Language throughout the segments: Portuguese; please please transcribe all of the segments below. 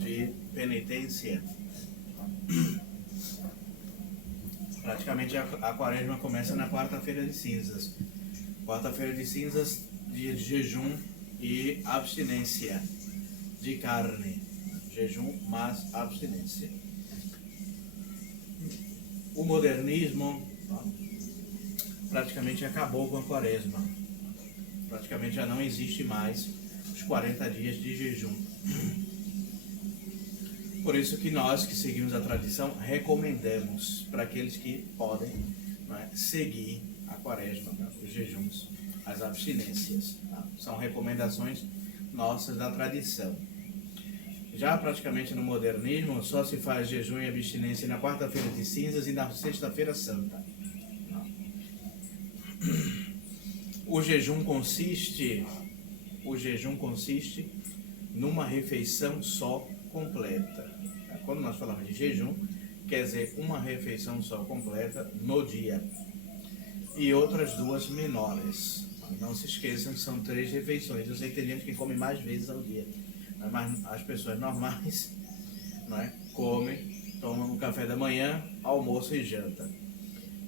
de penitência. Praticamente a quaresma começa na quarta-feira de cinzas. Quarta-feira de cinzas, dia de jejum e abstinência de carne. Jejum mais abstinência. O modernismo praticamente acabou com a quaresma. Praticamente já não existe mais os 40 dias de jejum. Por isso que nós que seguimos a tradição recomendamos para aqueles que podem seguir a quaresma, os jejuns, as abstinências. São recomendações nossas da tradição. Já praticamente no modernismo só se faz jejum e abstinência na quarta-feira de cinzas e na sexta-feira santa. O jejum consiste numa refeição só completa. Quando nós falamos de jejum, quer dizer uma refeição só completa no dia e outras duas menores. Não se esqueçam que são 3 refeições. Eu sei que tem gente que come mais vezes ao dia, mas as pessoas normais comem, tomam um café da manhã, almoço e janta.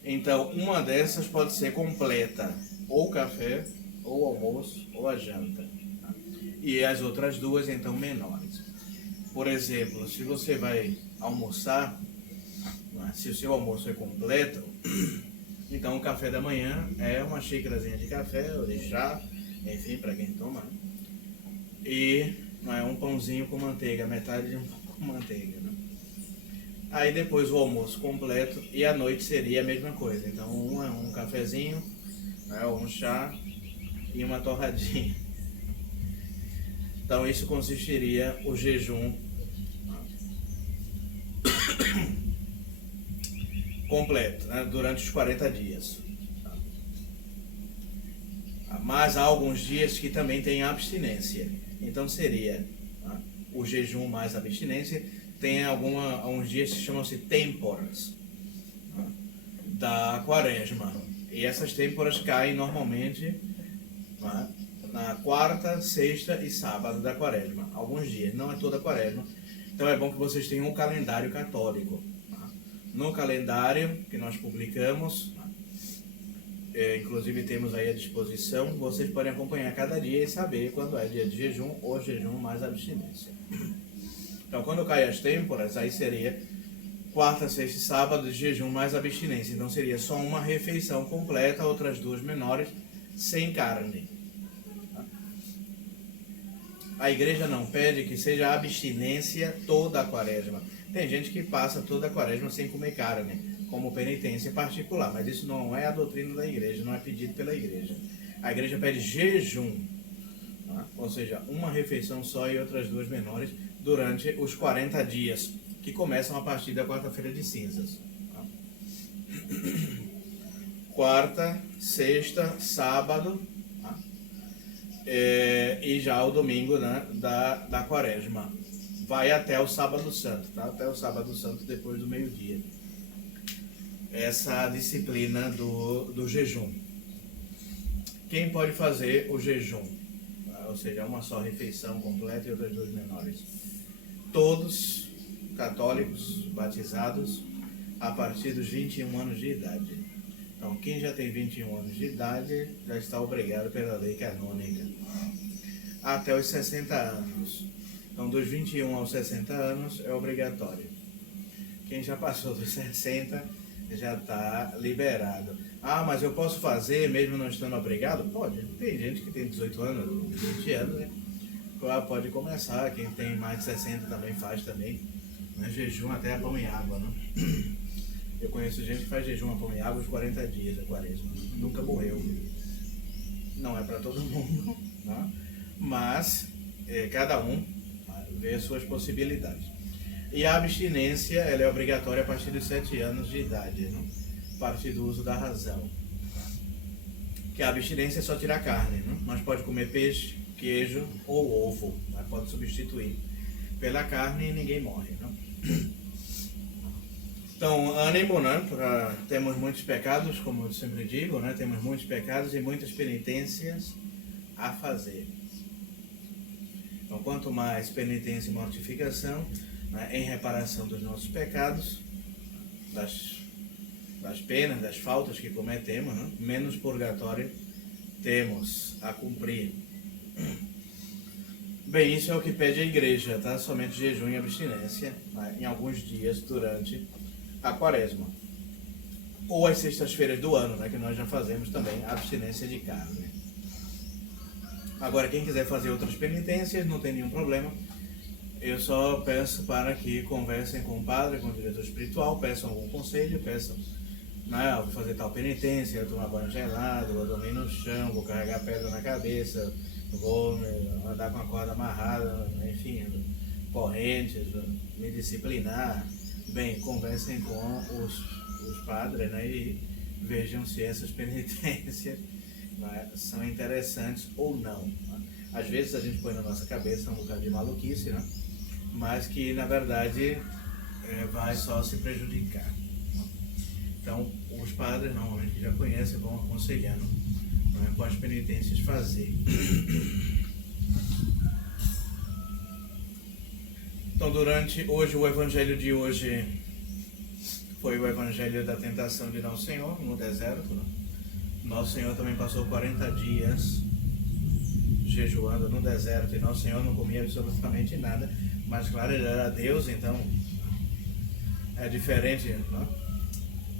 Então, uma dessas pode ser completa, ou café, ou almoço, ou a janta. E as outras duas, então, menores. Por exemplo, se você vai almoçar, se o seu almoço é completo, então o café da manhã é uma xícarazinha de café ou de chá, enfim, para quem toma, e um pãozinho com manteiga, metade de um pão com manteiga. Aí depois o almoço completo e à noite seria a mesma coisa. Então um cafezinho, um chá e uma torradinha. Então isso consistiria o jejum completo, durante os 40 dias. Mas há alguns dias que também tem abstinência. Então seria o jejum mais abstinência. Tem alguns dias que chamam-se têmporas da quaresma. E essas têmporas caem normalmente na quarta, sexta e sábado da quaresma. Alguns dias, não é toda a quaresma. Então é bom que vocês tenham um calendário católico. No calendário que nós publicamos, inclusive temos aí à disposição, vocês podem acompanhar cada dia e saber quando é dia de jejum ou jejum mais abstinência. Então, quando cai as têmporas, aí seria quarta, sexta e sábado de jejum mais abstinência. Então, seria só uma refeição completa, outras duas menores, sem carne. A igreja não pede que seja abstinência toda a quaresma. Tem gente que passa toda a quaresma sem comer carne, como penitência particular, mas isso não é a doutrina da igreja, não é pedido pela igreja. A igreja pede jejum, ou seja, uma refeição só e outras duas menores, durante os 40 dias, que começam a partir da quarta-feira de cinzas. Quarta, sexta, sábado, e já o domingo da quaresma. Vai até o sábado santo, até o sábado santo depois do meio-dia. Essa disciplina do jejum. Quem pode fazer o jejum? Ou seja, uma só refeição completa e outras duas menores. Todos católicos batizados a partir dos 21 anos de idade. Então, quem já tem 21 anos de idade já está obrigado pela lei canônica. Até os 60 anos. Então, dos 21 aos 60 anos é obrigatório. Quem já passou dos 60 já está liberado. Mas eu posso fazer mesmo não estando obrigado? Pode. Tem gente que tem 18 anos, 20 anos, pode começar. Quem tem mais de 60 também faz também. Jejum até a pão e água, Eu conheço gente que faz jejum a pão e água os 40 dias da quaresma. Nunca morreu. Não é para todo mundo, mas cada um vê as suas possibilidades. E a abstinência ela é obrigatória a partir dos 7 anos de idade, a partir do uso da razão. Que a abstinência é só tirar carne, mas pode comer peixe, queijo ou ovo, pode substituir pela carne e ninguém morre. Então, ânimo, temos muitos pecados, como eu sempre digo, temos muitos pecados e muitas penitências a fazer. Então, quanto mais penitência e mortificação, né, em reparação dos nossos pecados, das penas, das faltas que cometemos, né, menos purgatório temos a cumprir. Bem, isso é o que pede a igreja, tá? Somente jejum e abstinência, né, em alguns dias durante a quaresma. Ou as sextas-feiras do ano, né, que nós já fazemos também a abstinência de carne. Agora, quem quiser fazer outras penitências, não tem nenhum problema. Eu só peço para que conversem com o padre, com o diretor espiritual, peçam algum conselho, peçam, né, vou fazer tal penitência, vou tomar banho gelado, vou dormir no chão, vou carregar pedra na cabeça, vou andar com a corda amarrada, enfim, correntes, me disciplinar. Bem, conversem com os padres, né, e vejam se essas penitências, né, são interessantes ou não. Né? Às vezes a gente põe na nossa cabeça um bocado de maluquice, né, mas que na verdade vai só se prejudicar. Né? Então, os padres normalmente que já conhecem vão aconselhando, né, quais penitências fazer. Então, durante hoje, o evangelho de hoje foi o evangelho da tentação de Nosso Senhor no deserto. Né? Nosso Senhor também passou 40 dias jejuando no deserto e Nosso Senhor não comia absolutamente nada, mas claro, ele era Deus, então é diferente, né?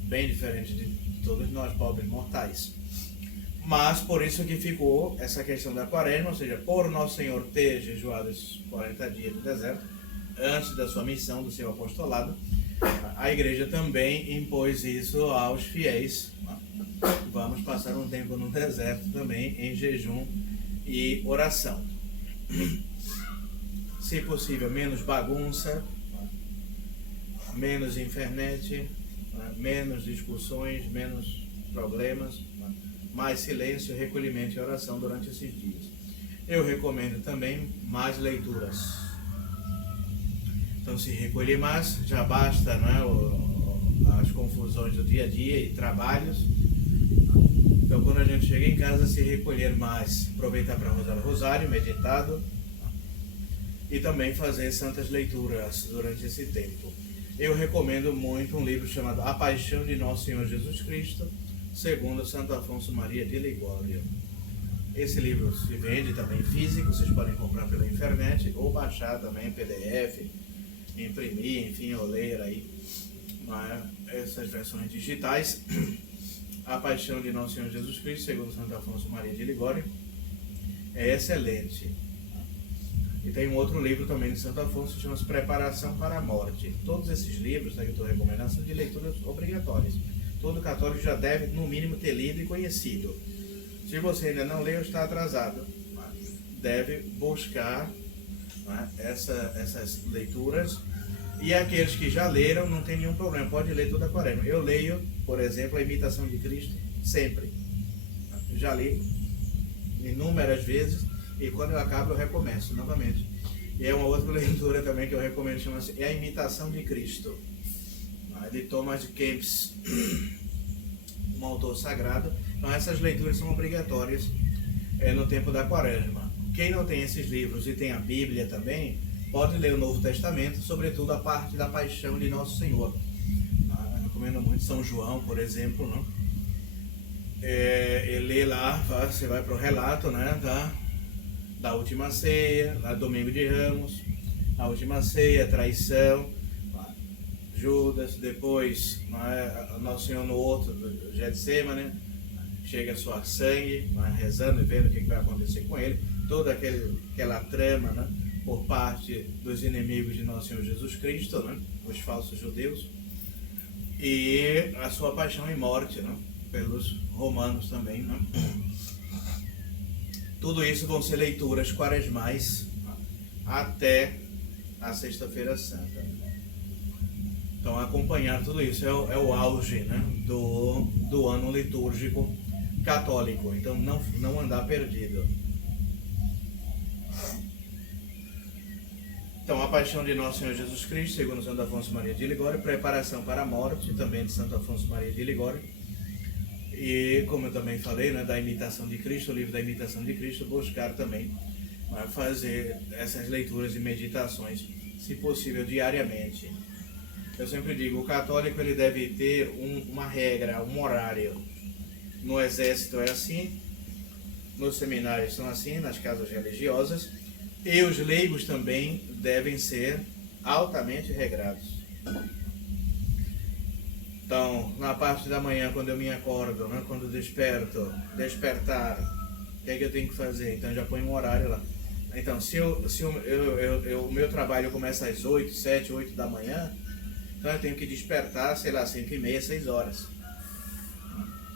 Bem diferente de todos nós, pobres mortais. Mas por isso que ficou essa questão da quaresma, ou seja, por Nosso Senhor ter jejuado esses 40 dias no deserto, antes da sua missão, do seu apostolado, a igreja também impôs isso aos fiéis. Vamos passar um tempo no deserto também, em jejum e oração. Se possível, menos bagunça, menos internet, menos discussões, menos problemas, mais silêncio, recolhimento e oração durante esses dias. Eu recomendo também mais leituras. Então, se recolher mais, já basta, né, as confusões do dia a dia e trabalhos. Então, quando a gente chega em casa, se recolher mais, aproveitar para rezar o rosário, meditado, e também fazer santas leituras durante esse tempo. Eu recomendo muito um livro chamado A Paixão de Nosso Senhor Jesus Cristo, segundo Santo Afonso Maria de Ligório. Esse livro se vende também físico, vocês podem comprar pela internet ou baixar também em PDF, imprimir, enfim, ou ler aí essas versões digitais. A Paixão de Nosso Senhor Jesus Cristo, segundo Santo Afonso Maria de Ligório, é excelente. E tem um outro livro também de Santo Afonso que chama-se Preparação para a Morte. Todos esses livros, né, que eu estou recomendando, são de leituras obrigatórias. Todo católico já deve, no mínimo, ter lido e conhecido. Se você ainda não leu, está atrasado. Deve buscar, né, essas leituras. E aqueles que já leram, não tem nenhum problema, pode ler toda a quaresma. Eu leio, por exemplo, a Imitação de Cristo sempre. Já li inúmeras vezes e quando eu acabo eu recomeço novamente. E é uma outra leitura também que eu recomendo, chama-se A Imitação de Cristo, de Thomas de Kempis, um autor sagrado. Então essas leituras são obrigatórias no tempo da quaresma. Quem não tem esses livros e tem a Bíblia também, pode ler o Novo Testamento, sobretudo a parte da Paixão de Nosso Senhor. Eu recomendo muito São João, por exemplo, né? Ele lê lá, você vai para o relato, né, da última ceia, lá domingo de Ramos, a última ceia, traição, Judas, depois Nosso Senhor no outro, Getsemane, chega a suar sangue, rezando e vendo o que vai acontecer com ele, toda aquela trama, né, por parte dos inimigos de Nosso Senhor Jesus Cristo, né, os falsos judeus, e a sua paixão e morte, né, pelos romanos também, né. Tudo isso vão ser leituras quaresmais até a Sexta-feira Santa. Então, acompanhar tudo isso é o auge, né, do ano litúrgico católico. Então, não andar perdido. Então, a Paixão de Nosso Senhor Jesus Cristo, segundo Santo Afonso Maria de Ligório, Preparação para a Morte, também de Santo Afonso Maria de Ligório. E, como eu também falei, né, da Imitação de Cristo, o livro da Imitação de Cristo, buscar também a fazer essas leituras e meditações, se possível, diariamente. Eu sempre digo, o católico ele deve ter uma regra, um horário. No exército é assim, nos seminários são assim, nas casas religiosas, e os leigos também devem ser altamente regrados. Então, na parte da manhã, quando eu me acordo, né, quando despertar, o que é que eu tenho que fazer? Então, eu já ponho um horário lá. Então, se o meu trabalho começa às 8, 7, 8 da manhã, então eu tenho que despertar, sei lá, 5h30, 6 horas.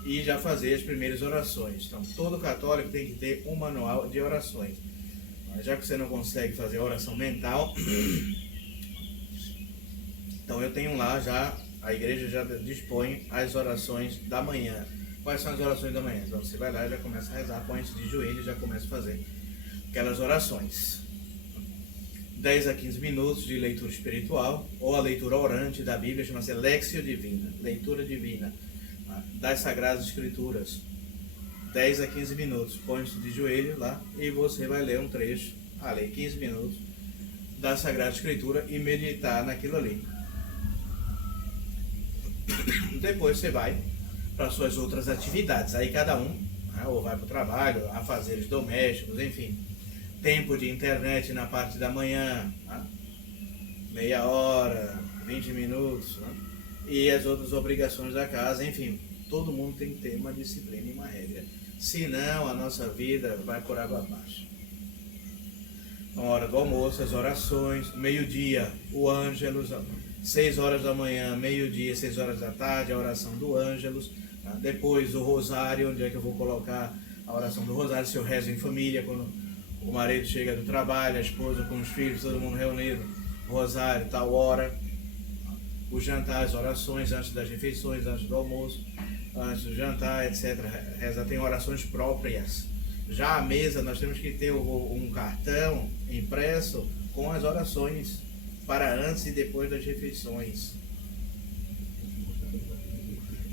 E já fazer as primeiras orações. Então, todo católico tem que ter um manual de orações. Mas já que você não consegue fazer oração mental, então eu tenho lá já, a igreja já dispõe as orações da manhã. Quais são as orações da manhã? Então você vai lá e já começa a rezar, põe-se de joelho e já começa a fazer aquelas orações. 10 a 15 minutos de leitura espiritual, ou a leitura orante da Bíblia, chama-se Lexio Divina, leitura divina das Sagradas Escrituras. 10 a 15 minutos, põe-se de joelho lá e você vai ler um trecho, ali 15 minutos, da Sagrada Escritura e meditar naquilo ali. Depois você vai para suas outras atividades, aí cada um, ou vai para o trabalho, a fazeres domésticos, enfim. Tempo de internet na parte da manhã, meia hora, 20 minutos, e as outras obrigações da casa, enfim. Todo mundo tem que ter uma disciplina e uma regra. Senão a nossa vida vai por água abaixo. Na hora do almoço, as orações, meio-dia, o Ângelus, 6 horas da manhã, meio-dia, 6 horas da tarde, a oração do Ângelus. Depois o rosário, onde é que eu vou colocar a oração do rosário, se eu rezo em família, quando o marido chega do trabalho, a esposa com os filhos, todo mundo reunido, rosário, tal hora. O jantar, as orações antes das refeições, antes do almoço, antes do jantar, etc. Reza tem orações próprias. Já à mesa nós temos que ter um cartão impresso com as orações para antes e depois das refeições.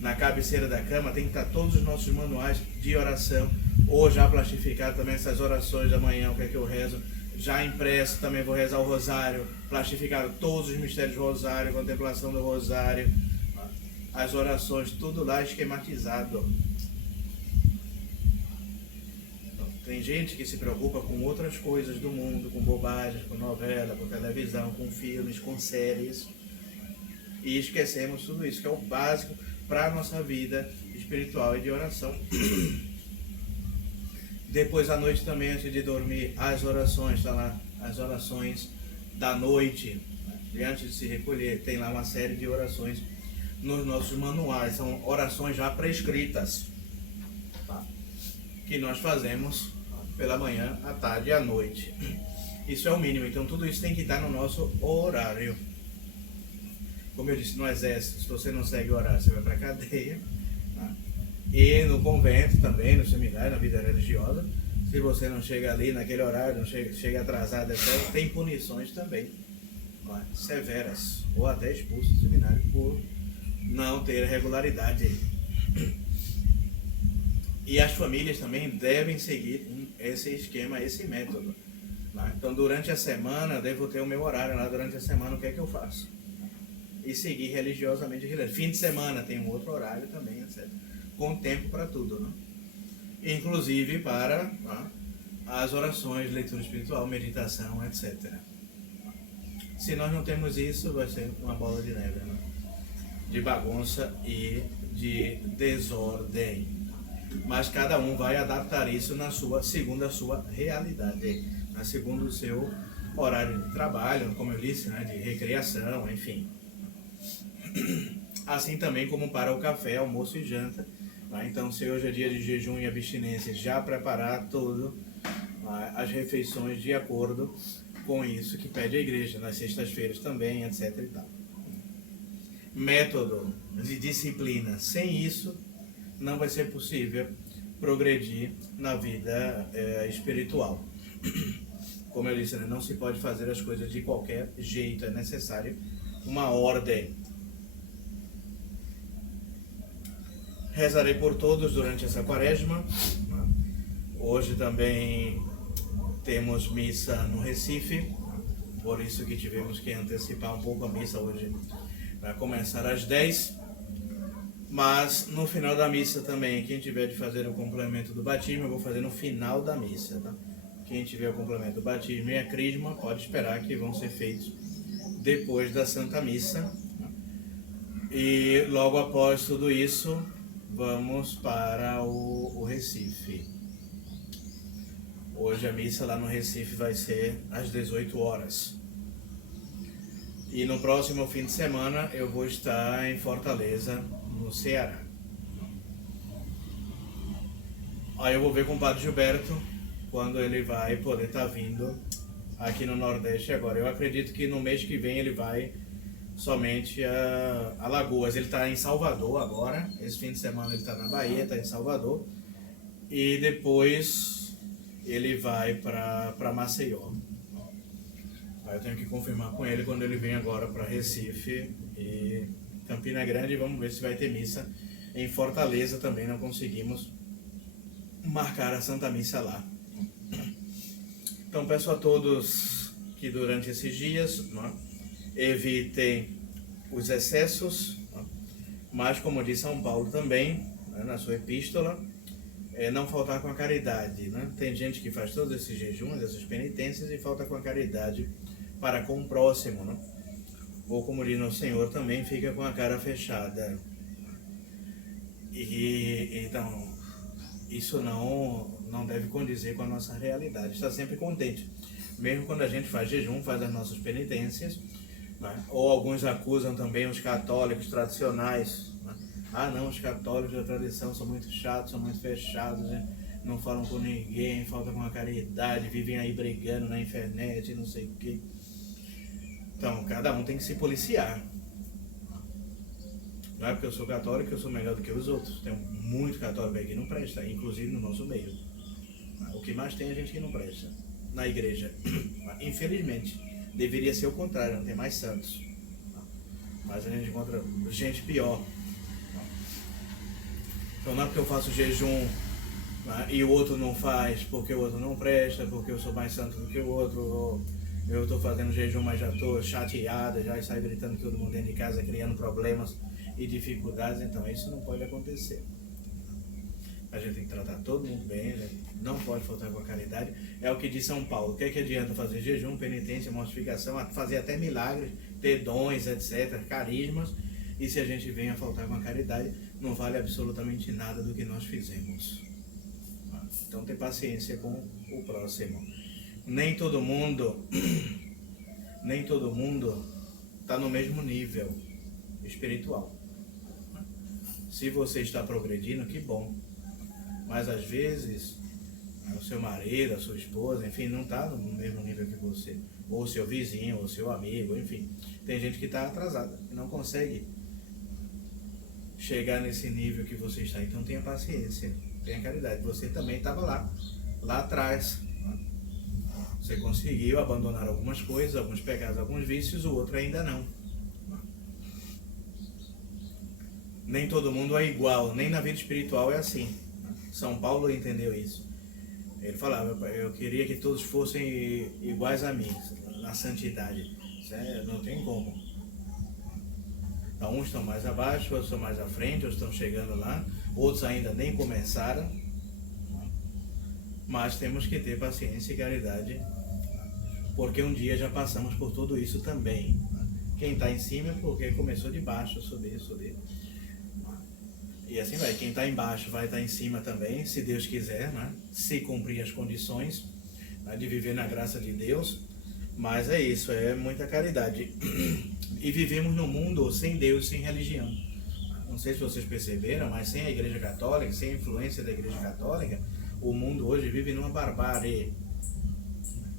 Na cabeceira da cama tem que estar todos os nossos manuais de oração, ou já plastificar também essas orações da manhã, o que é que eu rezo, já impresso, também vou rezar o rosário, plastificado todos os mistérios do rosário, contemplação do rosário, as orações, tudo lá esquematizado. Então, tem gente que se preocupa com outras coisas do mundo, com bobagens, com novela, com televisão, com filmes, com séries, e esquecemos tudo isso, que é o básico para a nossa vida espiritual e de oração. Depois à noite também, antes de dormir, as orações, está lá, as orações da noite, e antes de se recolher, tem lá uma série de orações nos nossos manuais, são orações já prescritas, tá? Que nós fazemos pela manhã, à tarde e à noite. Isso é o mínimo, então tudo isso tem que estar no nosso horário. Como eu disse, no exército, se você não segue o horário, você vai para a cadeia, tá? E no convento também, no seminário, na vida religiosa, se você não chega ali naquele horário, não chega atrasado, etc., tem punições também, severas, ou até expulso do seminário por não ter regularidade. E as famílias também devem seguir esse esquema, esse método. Então, durante a semana, eu devo ter o meu horário lá, durante a semana, o que é que eu faço? E seguir religiosamente aquilo. Fim de semana tem um outro horário também, etc. Com tempo para tudo, né? Inclusive para as orações, leitura espiritual, meditação, etc. Se nós não temos isso, vai ser uma bola de neve, né? De bagunça e de desordem. Mas cada um vai adaptar isso segundo a sua realidade, segundo o seu horário de trabalho, como eu disse, né? De recreação, enfim. Assim também como para o café, almoço e janta. Então, se hoje é dia de jejum e abstinência, já preparar tudo, as refeições de acordo com isso que pede a igreja, nas sextas-feiras também, etc. e tal. Método de disciplina. Sem isso, não vai ser possível progredir na vida espiritual. Como eu disse, né? Não se pode fazer as coisas de qualquer jeito, é necessário uma ordem. Rezarei por todos durante essa quaresma. Hoje também temos missa no Recife, por isso que tivemos que antecipar um pouco a missa hoje. Vai começar às 10, mas no final da missa também, quem tiver de fazer o complemento do batismo, eu vou fazer no final da missa, tá? Quem tiver o complemento do batismo e a crisma, pode esperar que vão ser feitos depois da Santa Missa. E logo após tudo isso, vamos para o Recife. Hoje a missa lá no Recife vai ser às 18 horas. E no próximo fim de semana eu vou estar em Fortaleza, no Ceará. Aí eu vou ver com o Padre Gilberto quando ele vai poder estar vindo aqui no Nordeste agora. Eu acredito que no mês que vem ele vai somente a Alagoas. Ele está em Salvador agora. Esse fim de semana ele está na Bahia, está em Salvador. E depois ele vai para Maceió. Aí eu tenho que confirmar com ele quando ele vem agora para Recife e Campina Grande. Vamos ver se vai ter missa em Fortaleza também. Não conseguimos marcar a Santa Missa lá. Então peço a todos que durante esses dias, né, evitem os excessos, né, mas como diz São Paulo também, né, na sua epístola, não faltar com a caridade. Né? Tem gente que faz todos esses jejuns, essas penitências e falta com a caridade para com o próximo, né? Ou como diz o Senhor, também fica com a cara fechada. E então isso não deve condizer com a nossa realidade. Está sempre contente, mesmo quando a gente faz jejum, faz as nossas penitências, né? Ou alguns acusam também os católicos tradicionais, né? Ah não, os católicos da tradição são muito chatos, são muito fechados, né? Não falam com ninguém, faltam com a caridade, vivem aí brigando na internet, não sei o quê. Então, cada um tem que se policiar. Não é porque eu sou católico que eu sou melhor do que os outros. Tem muito católico aí que não presta, inclusive no nosso meio. O que mais tem é gente que não presta na igreja. Infelizmente, deveria ser o contrário, não tem mais santos. Mas a gente encontra gente pior. Então não é porque eu faço jejum, né, e o outro não faz, porque o outro não presta, porque eu sou mais santo do que o outro, ou eu estou fazendo jejum, mas já estou chateada, já saio gritando todo mundo dentro de casa, criando problemas e dificuldades. Então isso não pode acontecer. A gente tem que tratar todo mundo bem, né? Não pode faltar com a caridade. É o que diz São Paulo. O que é que adianta fazer jejum, penitência, mortificação, fazer até milagres, ter dons, etc., carismas, e se a gente vem a faltar com a caridade, não vale absolutamente nada do que nós fizemos. Então ter paciência com o próximo. Nem todo mundo está no mesmo nível espiritual. Se você está progredindo, que bom. Mas às vezes o seu marido, a sua esposa, enfim, não está no mesmo nível que você. Ou o seu vizinho, ou o seu amigo, enfim. Tem gente que está atrasada, que não consegue chegar nesse nível que você está. Então tenha paciência, tenha caridade. Você também estava lá atrás. Você conseguiu abandonar algumas coisas, alguns pecados, alguns vícios, o outro ainda não. Nem todo mundo é igual, nem na vida espiritual é assim. São Paulo entendeu isso. Ele falava, eu queria que todos fossem iguais a mim, na santidade. Não tem como. Então, uns estão mais abaixo, outros estão mais à frente, outros estão chegando lá, outros ainda nem começaram. Mas temos que ter paciência e caridade, porque um dia já passamos por tudo isso também. Quem está em cima é porque começou de baixo, subir. E assim vai, quem está embaixo vai estar em cima também, se Deus quiser, né? Se cumprir as condições, né, de viver na graça de Deus. Mas é isso, é muita caridade. E vivemos num mundo sem Deus, sem religião. Não sei se vocês perceberam, mas sem a Igreja Católica, sem a influência da Igreja Católica, o mundo hoje vive numa barbárie,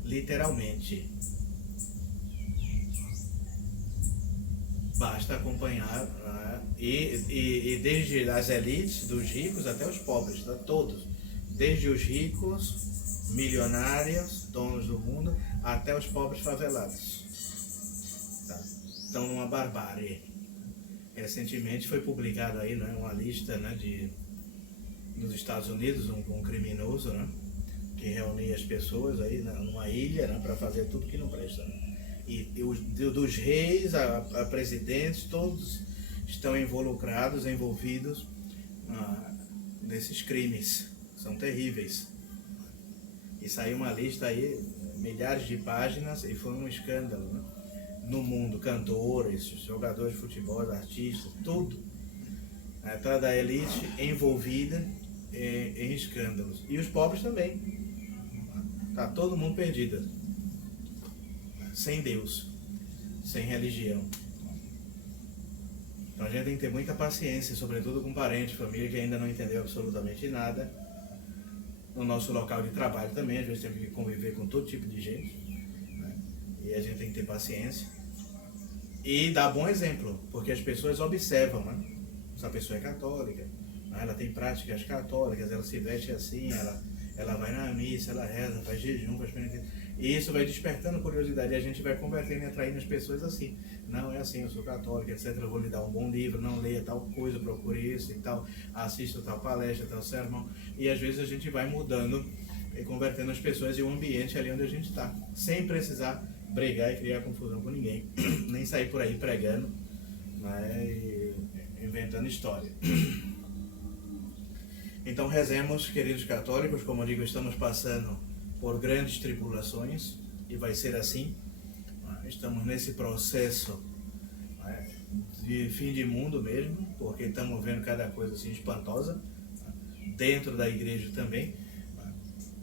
literalmente. Basta acompanhar, né? E desde as elites, dos ricos até os pobres, tá? Todos. Desde os ricos, milionários, donos do mundo, até os pobres favelados. Tá? Estão numa barbárie. Recentemente foi publicado aí, né, uma lista, né, nos Estados Unidos, um criminoso, né, que que reunir as pessoas aí numa ilha, né, para fazer tudo que não presta. Né? Dos reis a presidentes, todos estão envolvidos nesses crimes. São terríveis. E saiu uma lista aí, milhares de páginas, e foi um escândalo, né? No mundo, cantores, jogadores de futebol, artistas, tudo. Atrás da elite envolvida em escândalos. E os pobres também. Tá todo mundo perdido. Sem Deus, sem religião. Então a gente tem que ter muita paciência, sobretudo com parente, família que ainda não entendeu absolutamente nada. No nosso local de trabalho também, às vezes temos que conviver com todo tipo de gente, né? E a gente tem que ter paciência e dar bom exemplo, porque as pessoas observam, né? Essa pessoa é católica, né? Ela tem práticas católicas, ela se veste assim, ela vai na missa, ela reza, faz jejum, faz penitência. E isso vai despertando curiosidade e a gente vai convertendo e atraindo as pessoas assim. Não, é assim, eu sou católica, etc. Eu vou lhe dar um bom livro, não leia tal coisa, procure isso e tal, assista tal palestra, tal sermão. E às vezes a gente vai mudando e convertendo as pessoas e o ambiente ali onde a gente está, sem precisar brigar e criar confusão com ninguém, nem sair por aí pregando, né, e inventando história. Então rezemos, queridos católicos, como eu digo, estamos passando por grandes tribulações e vai ser assim. Estamos nesse processo, né, de fim de mundo mesmo, porque estamos vendo cada coisa assim espantosa, dentro da igreja também,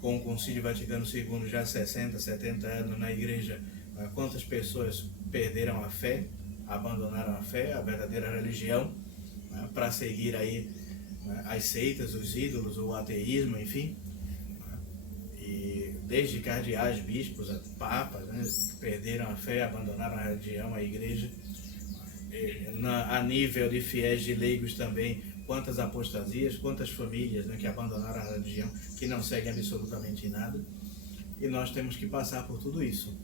com o Concílio Vaticano II já 60, 70 anos na igreja, quantas pessoas perderam a fé, abandonaram a fé, a verdadeira religião, né, para seguir aí, né, as seitas, os ídolos, o ateísmo, enfim. E desde cardeais, bispos, papas, né, perderam a fé, abandonaram a religião, a igreja. A nível de fiéis, de leigos também, quantas apostasias, quantas famílias, né, que abandonaram a religião, que não seguem absolutamente nada. E nós temos que passar por tudo isso.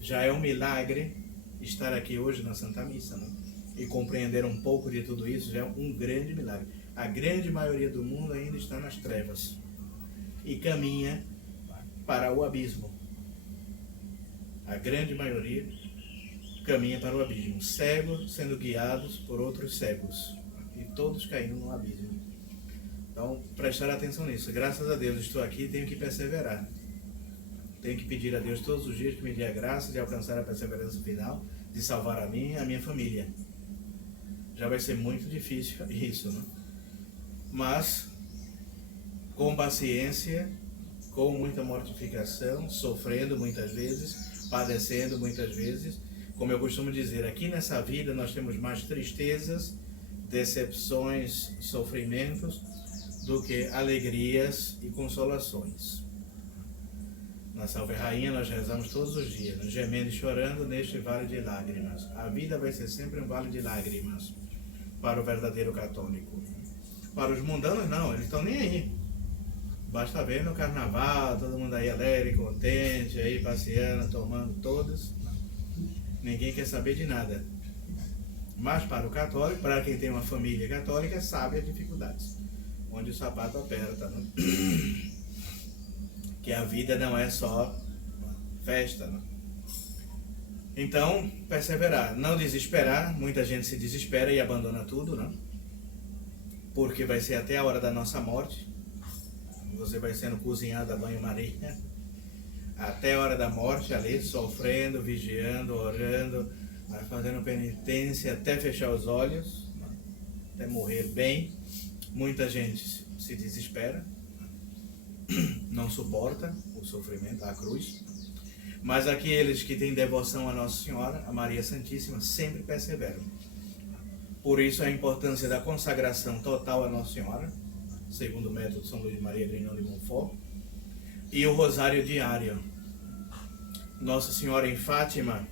Já é um milagre estar aqui hoje na Santa Missa, né? E compreender um pouco de tudo isso já é um grande milagre. A grande maioria do mundo ainda está nas trevas e caminha para o abismo. A grande maioria caminha para o abismo, cegos sendo guiados por outros cegos e todos caindo no abismo. Então, prestar atenção nisso. Graças a Deus estou aqui e tenho que perseverar. Tenho que pedir a Deus todos os dias que me dê a graça de alcançar a perseverança final, de salvar a mim e a minha família. Já vai ser muito difícil isso, né? Mas, com paciência, com muita mortificação, sofrendo muitas vezes, padecendo muitas vezes. Como eu costumo dizer, aqui nessa vida nós temos mais tristezas, decepções, sofrimentos, do que alegrias e consolações. Na Salve Rainha nós rezamos todos os dias, gemendo e chorando neste vale de lágrimas. A vida vai ser sempre um vale de lágrimas para o verdadeiro católico. Para os mundanos não, eles estão nem aí. Basta ver no carnaval, todo mundo aí alegre, contente, aí passeando, tomando todos. Ninguém quer saber de nada. Mas para o católico, para quem tem uma família católica, sabe as dificuldades. Onde o sapato aperta, né? Que a vida não é só festa, né? Então, perseverar, não desesperar. Muita gente se desespera e abandona tudo, né? Porque vai ser até a hora da nossa morte. Você vai sendo cozinhado a banho-maria até a hora da morte ali, sofrendo, vigiando, orando, fazendo penitência até fechar os olhos, até morrer bem. Muita gente se desespera, não suporta o sofrimento, a cruz. Mas aqueles que têm devoção a Nossa Senhora, a Maria Santíssima, sempre perseveram. Por isso a importância da consagração total a Nossa Senhora, segundo o método de São Luís Maria Grignon de Montfort, e o rosário diário. Nossa Senhora em Fátima,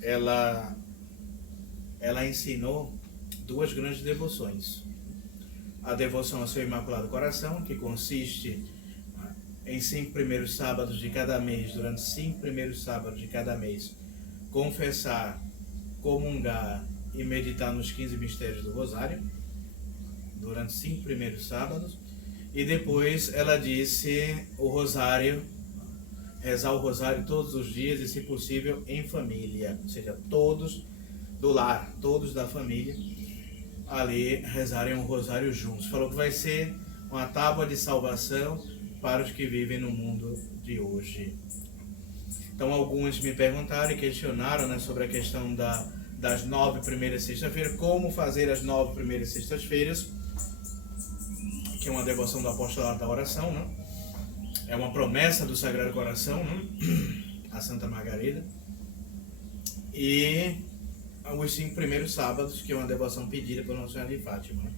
ela ensinou duas grandes devoções. A devoção ao seu Imaculado Coração, que consiste em 5 primeiros sábados de cada mês, durante 5 primeiros sábados de cada mês, confessar, comungar e meditar nos 15 mistérios do Rosário, durante 5 primeiros sábados. E depois ela disse o rosário, rezar o rosário todos os dias e, se possível, em família. Ou seja, todos do lar, todos da família, ali rezarem o rosário juntos. Falou que vai ser uma tábua de salvação para os que vivem no mundo de hoje. Então, alguns me perguntaram e questionaram, né, sobre a questão das 9 primeiras sextas-feiras, como fazer as 9 primeiras sextas-feiras, que é uma devoção do apostolado da oração, né? É uma promessa do Sagrado Coração, né? A Santa Margarida. E os 5 primeiros sábados, que é uma devoção pedida por Nossa Senhora de Fátima. Né?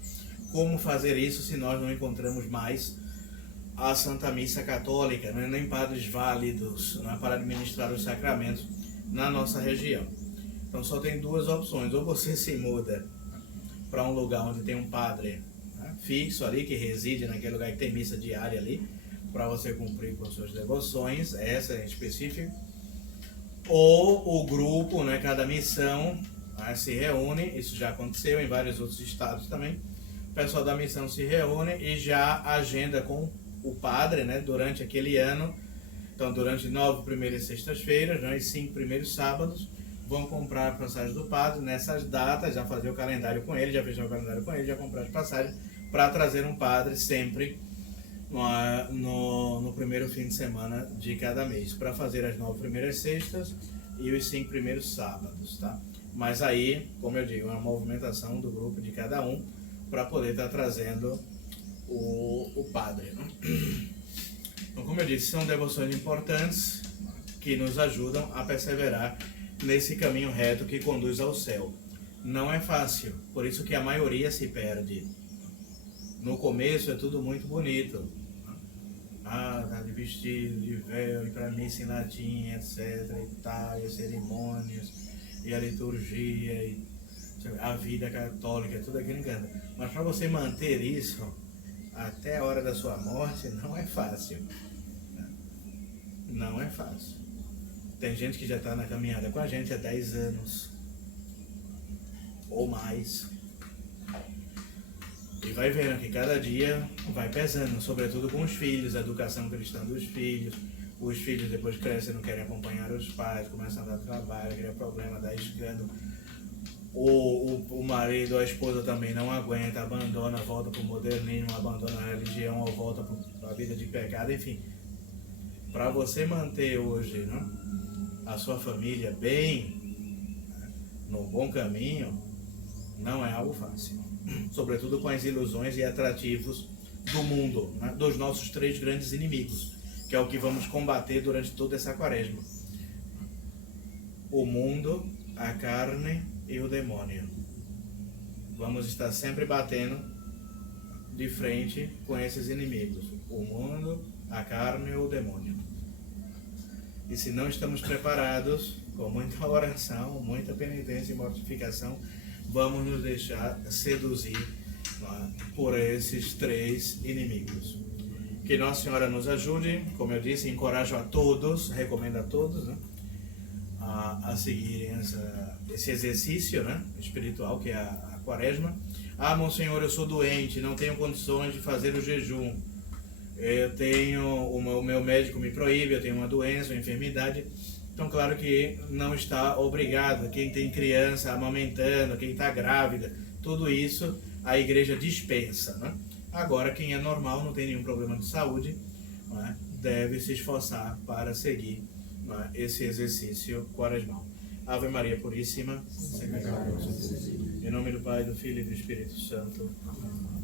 Como fazer isso se nós não encontramos mais a Santa Missa Católica, né? Nem padres válidos, né? Para administrar os sacramentos na nossa região? Então só tem 2 opções: ou você se muda para um lugar onde tem um padre, né, fixo ali, que reside naquele lugar que tem missa diária ali, para você cumprir com suas devoções, essa em específico, ou o grupo, né, cada missão, né, se reúne. Isso já aconteceu em vários outros estados também. O pessoal da missão se reúne e já agenda com o padre, né, durante aquele ano. Então, durante 9 primeiras sextas-feiras, né, e 5 primeiros sábados, vão comprar as passagens do padre nessas datas, já fazer o calendário com ele, já fechar o calendário com ele, já comprar as passagens para trazer um padre sempre no primeiro fim de semana de cada mês, para fazer as 9 primeiras sextas e os 5 primeiros sábados, tá? Mas aí, como eu digo, é uma movimentação do grupo de cada um para poder estar trazendo o padre, né? Então, como eu disse, são devoções importantes que nos ajudam a perseverar nesse caminho reto que conduz ao céu. Não é fácil, por isso que a maioria se perde. No começo é tudo muito bonito. Tá de vestido, de véu, e para missa em latim, etc. e tal, e as cerimônias, e a liturgia, e a vida católica, tudo aquilo encanta. Mas para você manter isso até a hora da sua morte, não é fácil. Não é fácil. Tem gente que já está na caminhada com a gente há 10 anos ou mais. E vai vendo que cada dia vai pesando, sobretudo com os filhos, a educação cristã dos filhos. Os filhos depois crescem, não querem acompanhar os pais, começam a dar trabalho, cria problema, dá escândalo. O marido, a esposa também não aguenta, abandona, volta para o modernismo, abandona a religião ou volta para a vida de pecado, enfim. Para você manter hoje, né, a sua família bem, no bom caminho, não é algo fácil. Sobretudo com as ilusões e atrativos do mundo, né, dos nossos 3 grandes inimigos, que é o que vamos combater durante toda essa quaresma: o mundo, a carne e o demônio. Vamos estar sempre batendo de frente com esses inimigos: o mundo, a carne e o demônio. E se não estamos preparados, com muita oração, muita penitência e mortificação, vamos nos deixar seduzir por esses 3 inimigos. Que Nossa Senhora nos ajude, como eu disse, encorajo a todos, recomendo a todos, né, a seguirem esse exercício, né, espiritual, que é a quaresma. Monsenhor, eu sou doente, não tenho condições de fazer o jejum. Eu tenho, o meu médico me proíbe, eu tenho uma doença, uma enfermidade. Então, claro que não está obrigado. Quem tem criança amamentando, quem está grávida, tudo isso a igreja dispensa, né? Agora, quem é normal, não tem nenhum problema de saúde, né, deve se esforçar para seguir, né, esse exercício quaresmal. Ave Maria Puríssima, sempre em nome do Pai, do Filho e do Espírito Santo. Amém.